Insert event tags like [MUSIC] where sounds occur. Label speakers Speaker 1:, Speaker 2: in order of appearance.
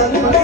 Speaker 1: Thank [LAUGHS] you.